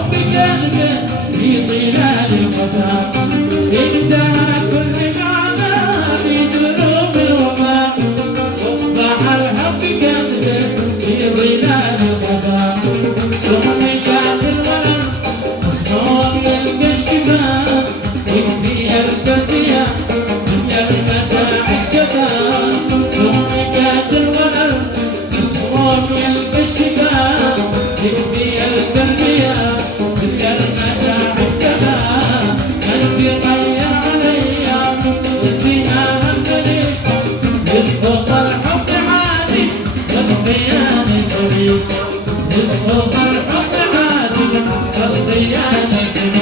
الحب قلبه في ظلال الغداء انتهى كل معنى في دروب الوفاء واصبح الحب قلبه في ظلال الغداء سمي كانت الولد مصنوع يلقى الشفاء يكفي القضية من المتاع الجبال سمي كانت الولد مصنوع يلقى الشفاء يكفي القلبية من المتاع الجبال من يغير عليا والزمان الملك يسقط الحب عادي والخيانة طريق يسقط الحب عادي والخيانة طريق